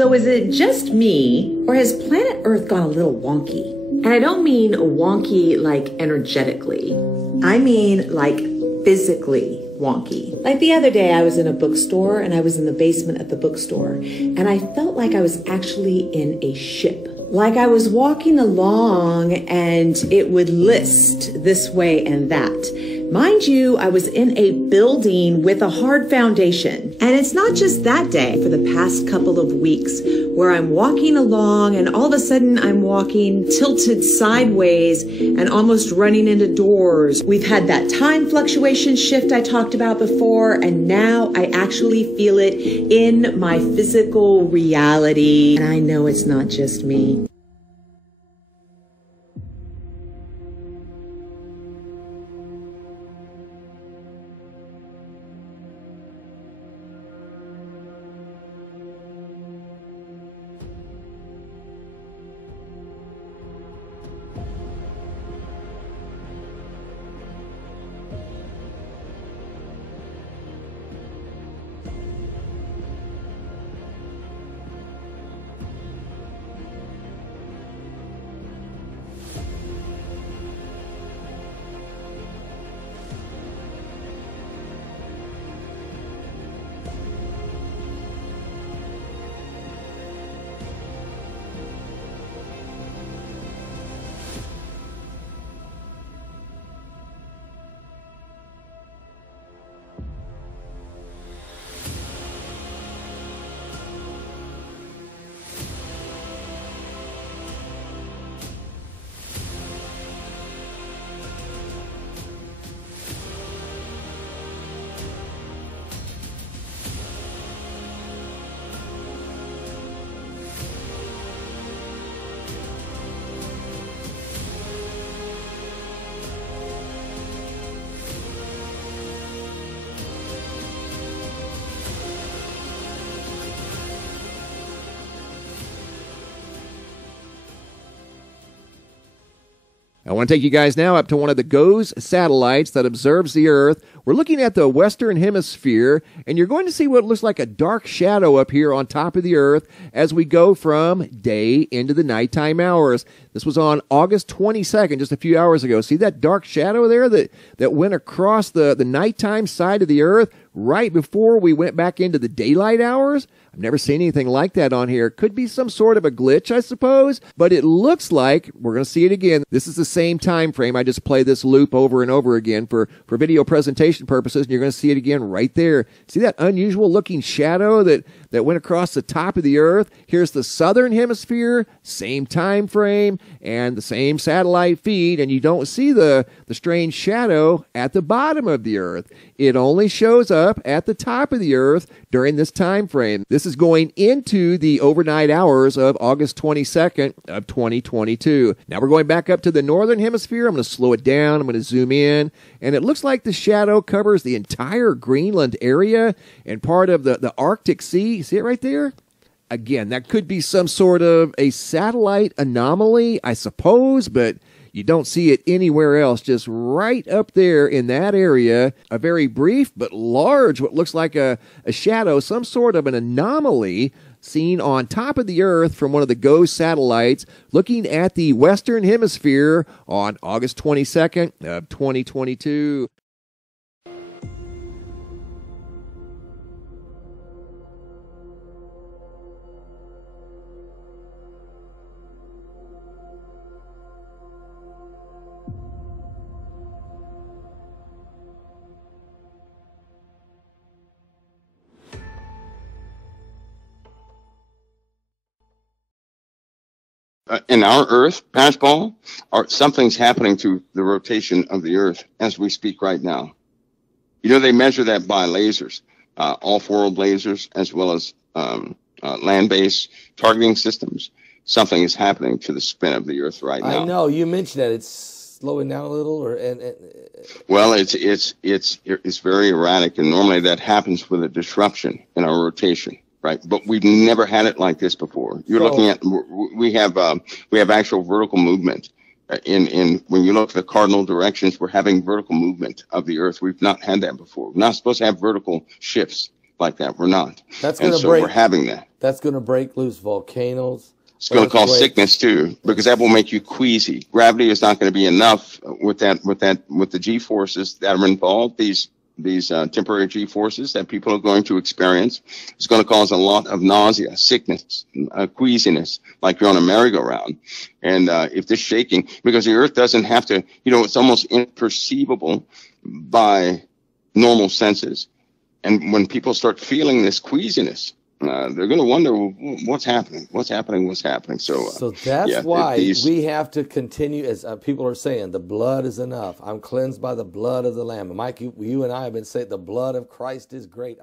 So is it just me, or has planet Earth gone a little wonky? And I don't mean wonky like energetically. I mean like physically wonky. Like the other day I was in a bookstore and I was in the basement of the bookstore and I felt like I was actually in a ship. Like I was walking along and it would list this way and that. Mind you, I was in a building with a hard foundation. And it's not just that day, for the past couple of weeks, where I'm walking along and all of a sudden I'm walking tilted sideways and almost running into doors. We've had that time fluctuation shift I talked about before, and now I actually feel it in my physical reality. And I know it's not just me. I want to take you guys now up to one of the GOES satellites that observes the Earth. We're looking at the Western Hemisphere, and you're going to see what looks like a dark shadow up here on top of the Earth as we go from day into the nighttime hours. This was on August 22nd, just a few hours ago. See that dark shadow there that went across the nighttime side of the Earth right before we went back into the daylight hours? I've never seen anything like that on here. Could be some sort of a glitch, I suppose, but it looks like we're going to see it again. This is the same time frame. I just play this loop over and over again for video presentation purposes, and you're going to see it again right there. See that unusual looking shadow that went across the top of the Earth? Here's the southern hemisphere, same time frame, and the same satellite feed, and you don't see the strange shadow at the bottom of the Earth. It only shows up at the top of the Earth during this time frame. This is going into the overnight hours of August 22nd of 2022. Now we're going back up to the northern hemisphere. I'm going to slow it down. I'm going to zoom in, and it looks like the shadow covers the entire Greenland area and part of the Arctic Sea. See it right there? Again, that could be some sort of a satellite anomaly, I suppose, but you don't see it anywhere else, just right up there in that area. A very brief but large, what looks like a shadow, some sort of an anomaly seen on top of the Earth from one of the GOES satellites looking at the Western Hemisphere on August 22nd of 2022. In our Earth, Fastball, something's happening to the rotation of the Earth as we speak right now. You know, they measure that by lasers, off-world lasers, as well as land-based targeting systems. Something is happening to the spin of the Earth right now. I know you mentioned that it's slowing down a little, well, it's very erratic, and normally that happens with a disruption in our rotation. Right, but we've never had it like this before. You're looking at we have actual vertical movement in when you look at the cardinal directions. We're having vertical movement of the Earth. We've not had that before. We're not supposed to have vertical shifts like that. We're not. That's and going to so break. we're having that. That's going to break loose volcanoes. It's going to cause sickness too, because that will make you queasy. Gravity is not going to be enough with the G forces that are involved. These temporary G forces that people are going to experience. It's going to cause a lot of nausea, sickness, queasiness, like you're on a merry-go-round. And if this shaking, because the Earth doesn't have to, it's almost imperceivable by normal senses. And when people start feeling this queasiness, they're going to wonder what's happening. So that's why we have to continue, as people are saying, the blood is enough. I'm cleansed by the blood of the Lamb. Mike, you and I have been saying the blood of Christ is great.